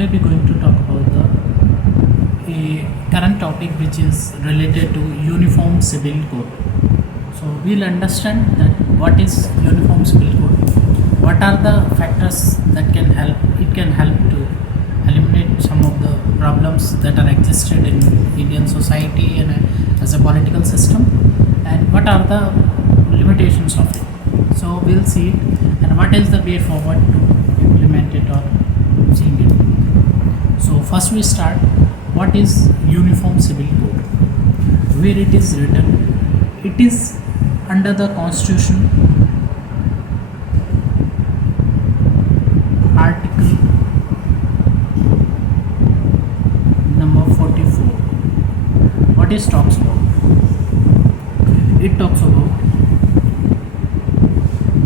today we're going to talk about the a current topic which is related to Uniform Civil Code. So we'll understand that what is Uniform Civil Code, what are the factors that can help to eliminate some of the problems that are existed in Indian society and as a political system, and what are the limitations of it. So we'll see it, and what is the way forward to implement it or seeing it. So first we start, what is Uniform Civil Code? Where it is written? It is under the Constitution, Article number 44. What it talks about? It talks about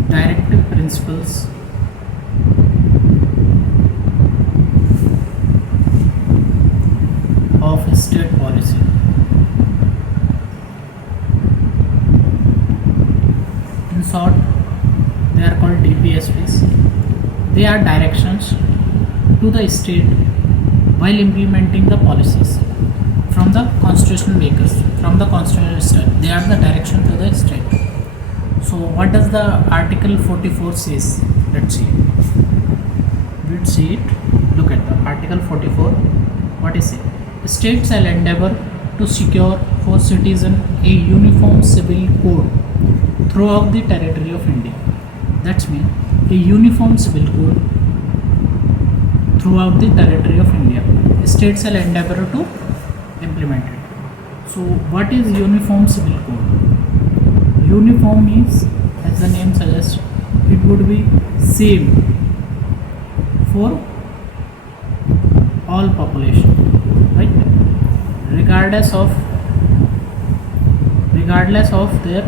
directive principles of state policy. In short, they are called DPSPs. They are directions to the state while implementing the policies from the constitutional makers, from the constitutional state. They are the direction to the state. So what does the Article 44 says? Let's see. Let's see it. Look at the Article 44. What is it? The state shall endeavor to secure for citizen a uniform civil code throughout the territory of India. That's mean a uniform civil code throughout the territory of India. The state shall endeavor to implement it. So what is uniform civil code? Uniform means, as the name suggests, it would be same for all population, right? Regardless of their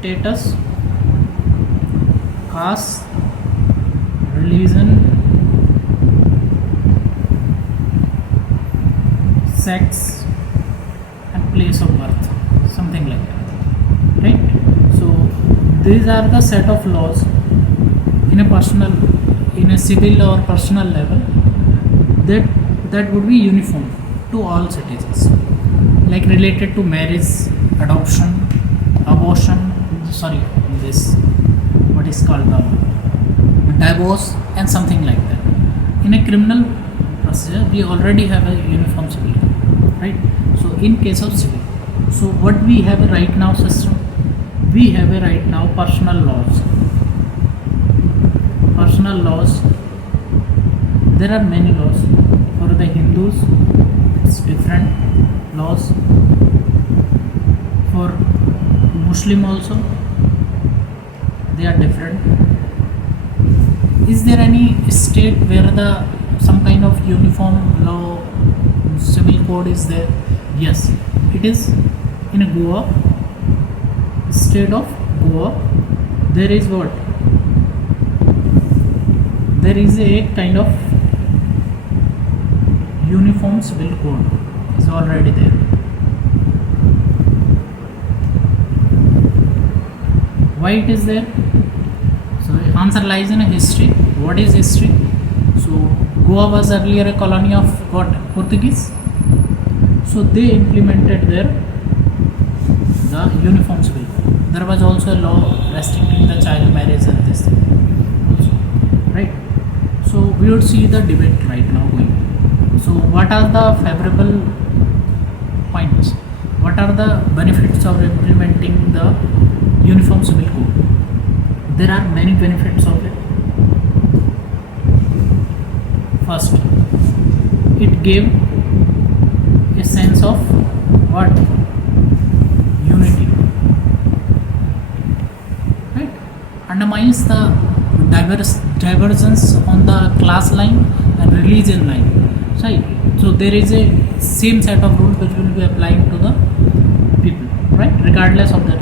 status, caste, religion, sex, and place of birth, something like that, right? So these are the set of laws in a civil or personal level that would be uniform to all citizens, like related to marriage, adoption, abortion, this what is called divorce, and something like that. In a criminal procedure, we already have a uniform civil code, right? So in case of civil, so what we have right now system, we have a right now personal laws. Personal laws, there are many laws. For the Hindus, it's different laws. For Muslim also, they are different. Is there any state where some kind of uniform law civil code is there? Yes, it is in Goa, state of Goa. There is what? There is a kind of uniform civil code is already there. Why it is there? So answer lies in a history. What is history? So Goa was earlier a colony of what? Portuguese. So they implemented the uniform civil code. There was also a law restricting the child marriage and this thing also, right? So we would see the debate right now going. So what are the favorable points? What are the benefits of implementing the uniform civil code? There are many benefits of it. First, it gave a sense of what? Unity, right? Undermines the divergence on the class line and religion line, right? So there is a same set of rules which will be applying to the people, right? Regardless of this.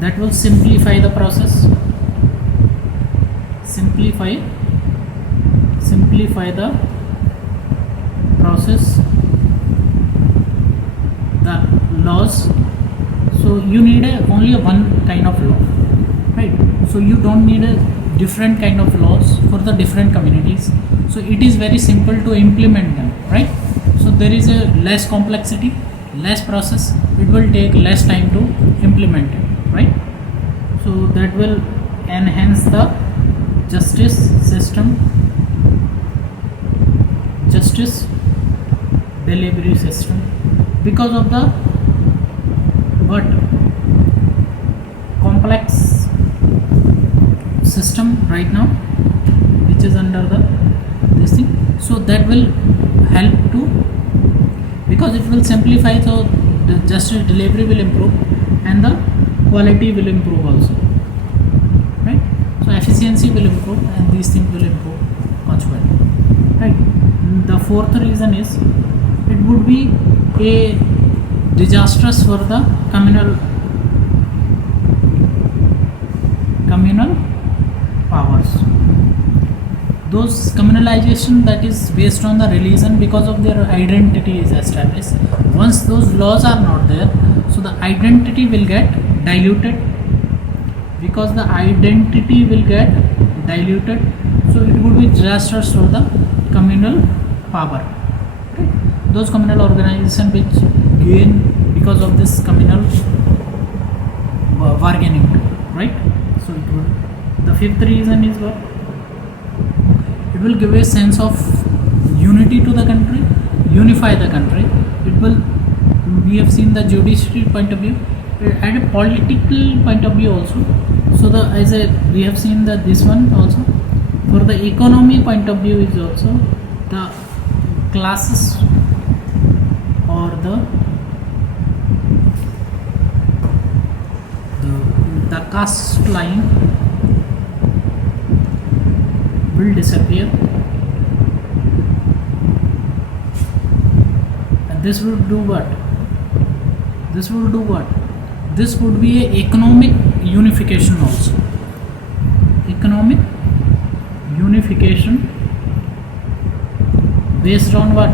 That will simplify the process. Simplify the process, the laws. So you need only one kind of law, right? so you don't need a different kind of laws for the different communities, so it is very simple to implement them, right? So there is a less complexity, less process, it will take less time to implement it, right? So that will enhance the justice system, justice delivery system, because of the what complex system right now which is under the this thing. So that will help to, because it will simplify, so the justice delivery will improve and the quality will improve also, right? So efficiency will improve and these things will improve much better, right? The fourth reason is it would be a disastrous for the communal powers. Those communalization that is based on the religion, because of their identity is established. Once those laws are not there, so the identity will get diluted. Because the identity will get diluted, so it would be disastrous for the communal power. Right? Those communal organizations which gain because of this communal bargaining, right? So it would. The fifth reason is what? It will give a sense of unity to the country, unify the country. It will. We have seen the judiciary point of view, at a political point of view also. So the as a we have seen that this one also. For the economy point of view is also the classes or the caste line will disappear, and this will do what? This will do what? This would be a economic unification also. Economic unification based on what?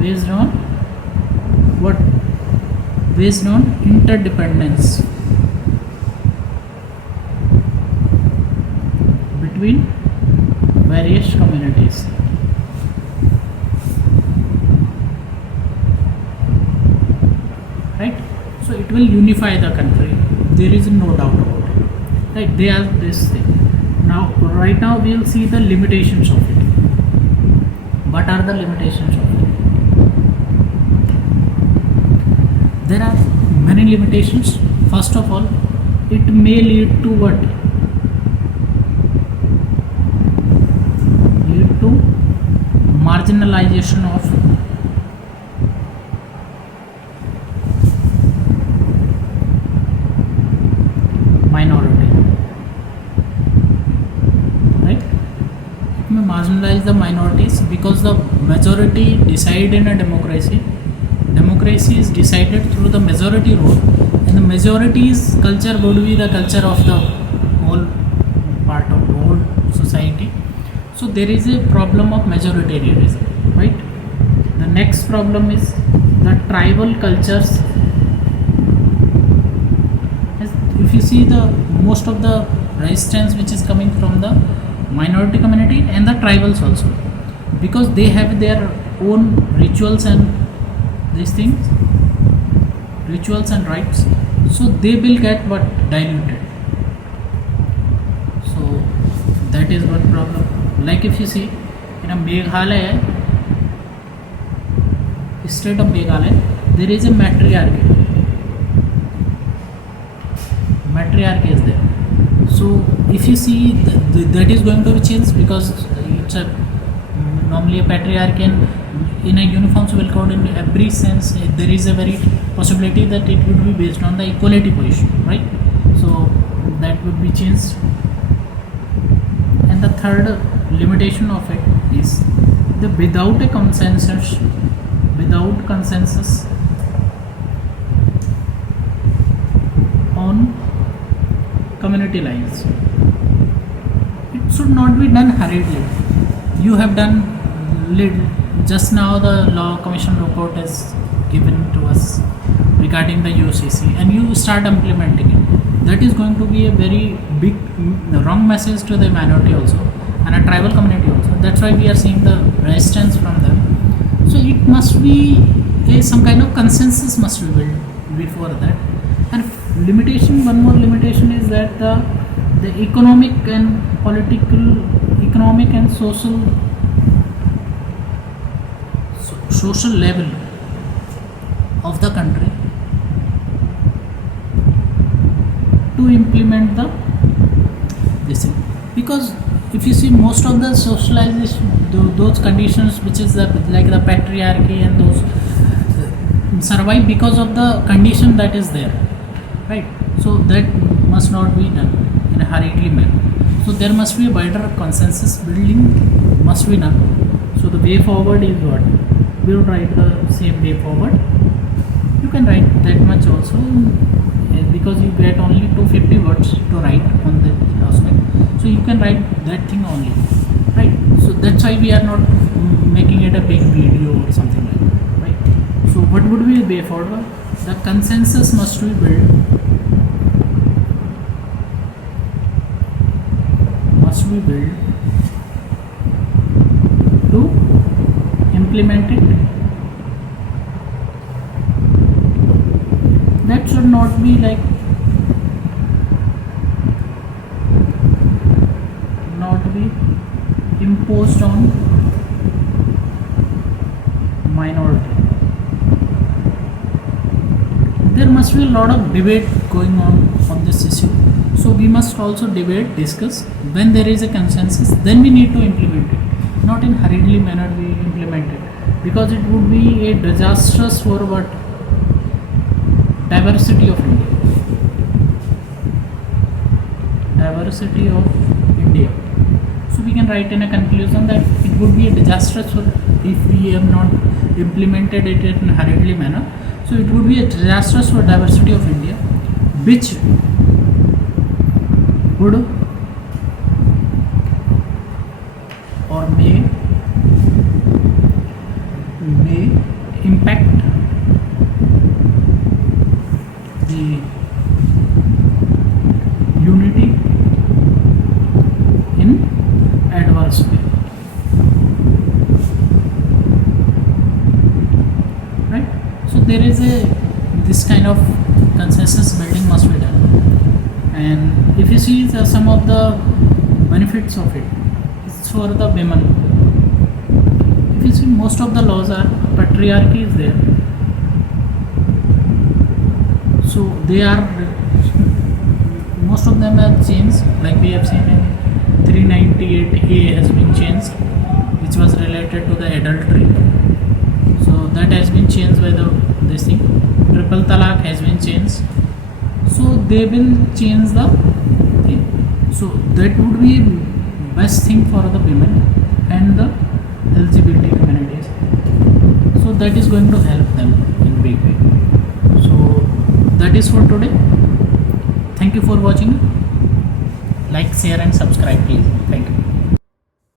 Based on what? Based on interdependence between various communities. Right? So it will unify the country. There is no doubt about it. Right? They are this thing. Now, right now we will see the limitations of it. What are the limitations of it? There are many limitations. First of all, it may lead to what? Lead to marginalization of minority. Right? It may marginalize the minorities because the majority decide in a democracy. Democracy is decided through the majority rule, and the majority's culture would be the culture of the whole part of the whole society. So there is a problem of majoritarianism, right? The next problem is the tribal cultures. If you see the most of the resistance which is coming from the minority community and the tribals also, because they have their own rituals and these things, rituals and rites, so they will get what? Diluted. So that is one problem. Like if you see in a Meghalaya, state of Meghalaya, there is a matriarchy. Matriarchy is there. So if you see that is going to be changed, because it's a normally a patriarchy, and in a uniform civil code in every sense there is a very possibility that it would be based on the equality position, right? So that would be changed. And the third limitation of it is the without consensus on community lines. It should not be done hurriedly. You have done just now the law commission report is given to us regarding the UCC, and you start implementing it. That is going to be a very big wrong message to the minority also, and a tribal community also. That's why we are seeing the resistance from them. So it must be some kind of consensus must be built before that. And limitation, one more limitation is that the economic and political, economic and social level of the country to implement the this thing. Because if you see most of the socialization, those conditions which is the, like the patriarchy and those survive because of the condition that is there, right? So that must not be done in a hurriedly manner. So there must be a wider consensus building must be done. So the way forward is what we will write the same way forward. You can write that much also, because you get only 250 words to write on that aspect. So you can write that thing only, right? So that's why we are not making it a big video or something like that, right? So what would be the way forward? The consensus must be built, to implement it. That should not be like imposed on minority. There must be a lot of debate going on this issue. So we must also debate, discuss. When there is a consensus, then we need to implement it. Not in hurriedly manner we implement it, because it would be a disastrous for what? Diversity of India. Diversity of India. So we can write in a conclusion that it would be a disastrous for if we have not implemented it in a hurriedly manner. So it would be a disastrous for diversity of India, which would or may impact the unity in adverse way, right? So there is this kind of consensus building must be done. And if you see some of the benefits of it, it's for the women. If you see, most of the laws are patriarchy is there, so they are, most of them are changed. Like we have seen in 398A has been changed, which was related to the adultery. So that has been changed by this thing. Triple talaq has been changed. So they will change the thing. So that would be best thing for the women and the LGBT communities. So that is going to help them in big way. So that is for today. Thank you for watching. Like, share and subscribe please. Thank you.